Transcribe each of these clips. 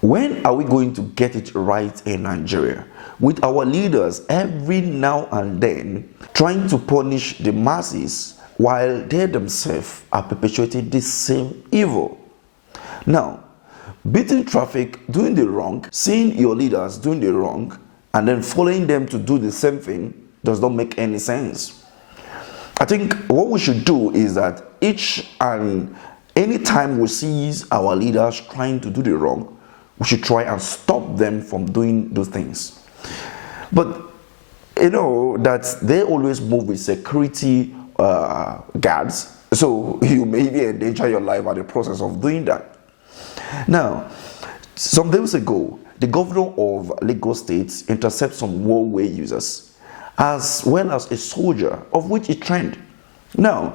When are we going to get it right in Nigeria? With our leaders every now and then trying to punish the masses while they themselves are perpetuating this same evil. Now, beating traffic, doing the wrong, seeing your leaders doing the wrong, and then following them to do the same thing does not make any sense. I think what we should do is that each and any time we see our leaders trying to do the wrong, we should try and stop them from doing those things. But you know that they always move with security guards, so you may endanger your life at the process of doing that. Now, some days ago, the governor of Lagos State intercepted some Way users, as well as a soldier, of which he trained. Now,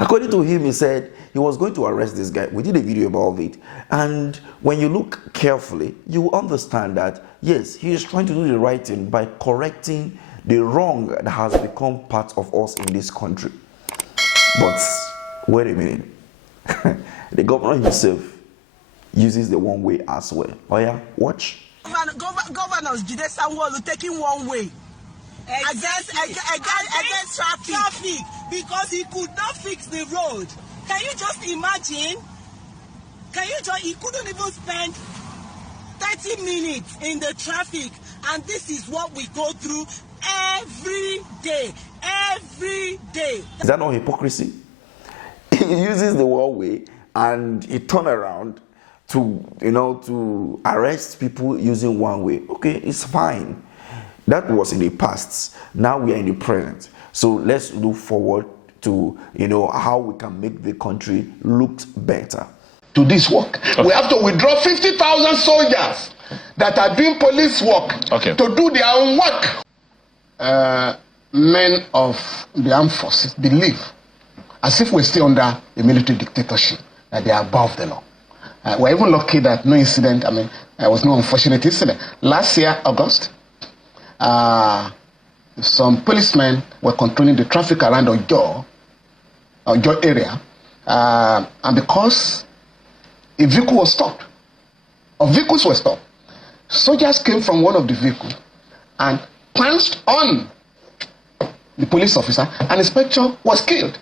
according to him, he said he was going to arrest this guy. We did a video about it, and when you look carefully, you will understand that yes, he is trying to do the right thing by correcting the wrong that has become part of us in this country. But wait a minute, the governor himself uses the one way as well. Oh yeah, watch. Governors Jide Sanwo-Olu taking one way against traffic because he could not fix the road. Can you just imagine? He couldn't even spend 30 minutes in the traffic, and this is what we go through every day. Every day. Is that not hypocrisy? He uses the one way and he turn around to arrest people using one way. Okay, it's fine. That was in the past. Now we are in the present. So let's look forward to how we can make the country look better. To this work, we have to withdraw 50,000 soldiers that are doing police work to do their own work. Men of the armed forces believe, as if we're still under a military dictatorship, that they are above the law. We're even lucky that no incident, there was no unfortunate incident. Last year, August, some policemen were controlling the traffic around Ojo area, and because a vehicle was stopped, or vehicles were stopped, soldiers came from one of the vehicles and pounced on the police officer, and inspector was killed.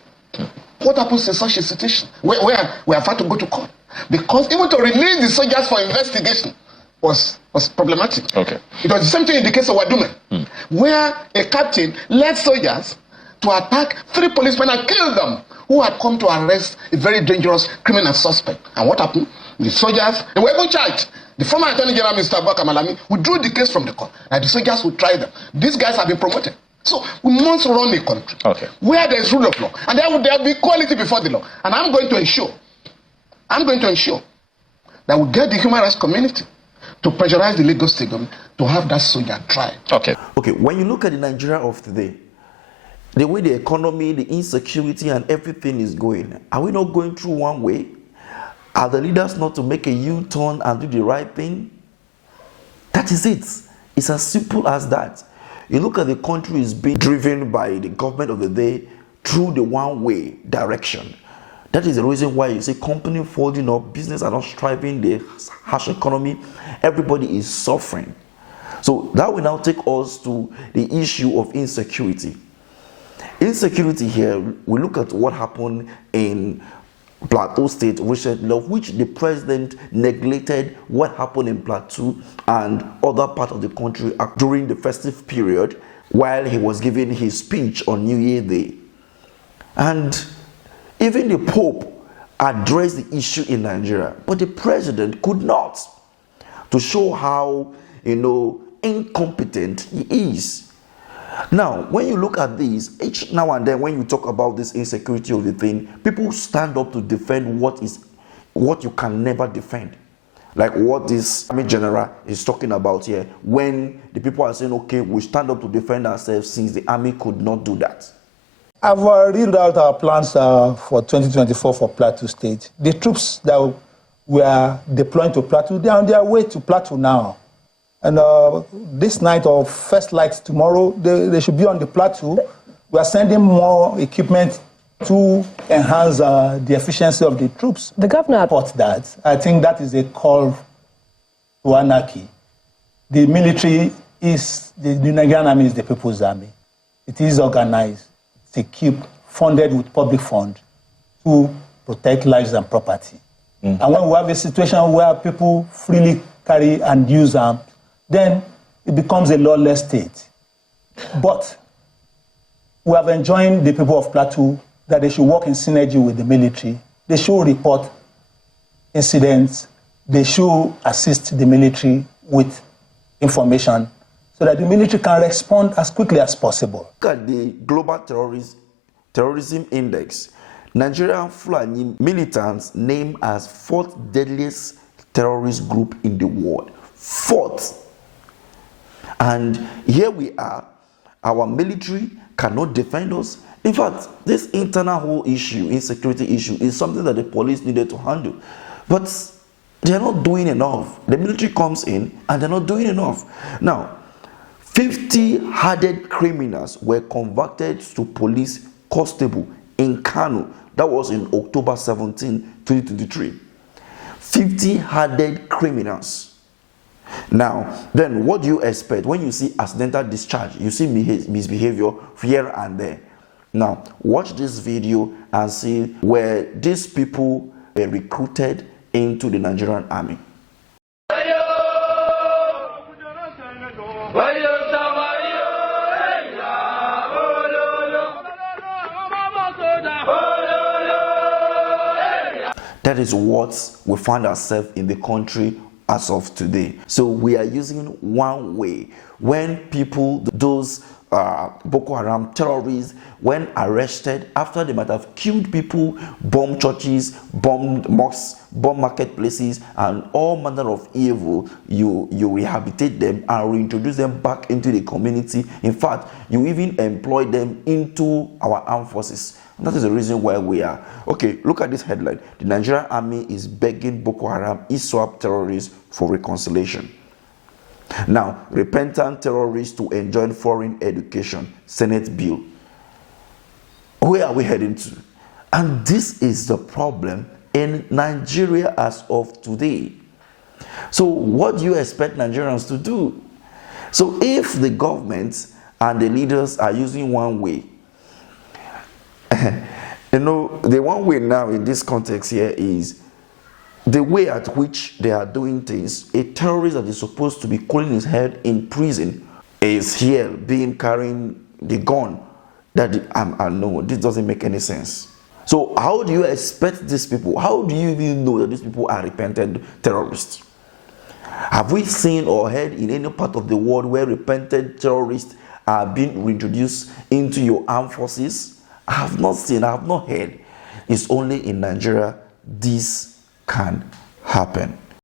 What happens in such a situation where we have had to go to court? Because even to release the soldiers for investigation was problematic. Okay. It was the same thing in the case of Wadume, where a captain led soldiers to attack 3 policemen and kill them who had come to arrest a very dangerous criminal suspect. And what happened? The soldiers, they were even charged. The former Attorney General, Mr. Abubakar Malami, withdrew the case from the court, and the soldiers would try them. These guys have been promoted. So we must run a country where there is rule of law, and there will be equality before the law. And I'm going to ensure that we get the human rights community to pressurize the Lagos State government to have that soldier tried. Okay, when you look at the Nigeria of today, the way the economy, the insecurity, and everything is going, are we not going through one way? Are the leaders not to make a U-turn and do the right thing? That is it. It's as simple as that. You look at the country is being driven by the government of the day through the one-way direction. That is the reason why you see company folding up, business are not striving, the harsh economy, everybody is suffering. So that will now take us to the issue of insecurity. Insecurity here, we look at what happened in Plateau State recently, of which the president neglected what happened in Plateau and other parts of the country during the festive period while he was giving his speech on New Year Day. And even the Pope addressed the issue in Nigeria, but the president could not, to show how incompetent he is. Now, when you look at this, each now and then when you talk about this insecurity of the thing, people stand up to defend what you can never defend. Like what this Army General is talking about here, when the people are saying, okay, we stand up to defend ourselves since the Army could not do that. I've read out our plans for 2024 for Plateau State. The troops that we are deploying to Plateau, they are on their way to Plateau now. And this night or first light tomorrow, they should be on the Plateau. We are sending more equipment to enhance the efficiency of the troops. The governor reports that. I think that is a call to anarchy. The military is, the Nigerian army is the people's army. It is organized, secure, funded with public funds to protect lives and property. And when we have a situation where people freely carry and use arms, then it becomes a lawless state. But we have enjoined the people of Plateau that they should work in synergy with the military. They should report incidents. They should assist the military with information so that the military can respond as quickly as possible. Look at the Global Terrorism Index. Nigerian Fulani militants named as 4th deadliest terrorist group in the world. 4th. And here we are. Our military cannot defend us. In fact, this internal whole issue, insecurity issue, is something that the police needed to handle. But they're not doing enough. The military comes in and they're not doing enough. Now, 50 hardened criminals were converted to police constable in Kano. That was in October 17, 2023. 50 hardened criminals. Now, then what do you expect when you see accidental discharge? You see misbehavior here and there. Now, watch this video and see where these people were recruited into the Nigerian army. That is what we find ourselves in the country as of today. So we are using one way. When people, those Boko Haram terrorists, when arrested, after they might have killed people, bombed churches, bombed mosques, bombed marketplaces, and all manner of evil, you rehabilitate them and reintroduce them back into the community. In fact, you even employ them into our armed forces. And that is the reason why we are. Okay, look at this headline. The Nigerian army is begging Boko Haram ISWAP terrorists for reconciliation. Now, repentant terrorists to enjoy foreign education, Senate bill. Where are we heading to? And this is the problem in Nigeria as of today. So what do you expect Nigerians to do? So if the government and the leaders are using one way, you know, the one way now in this context here is the way at which they are doing things. A terrorist that is supposed to be cooling his head in prison is here carrying the gun. That I know this doesn't make any sense. So how do you expect these people? How do you even know that these people are repentant terrorists? Have we seen or heard in any part of the world where repentant terrorists are being reintroduced into your armed forces? I have not seen, I have not heard. It's only in Nigeria this can happen.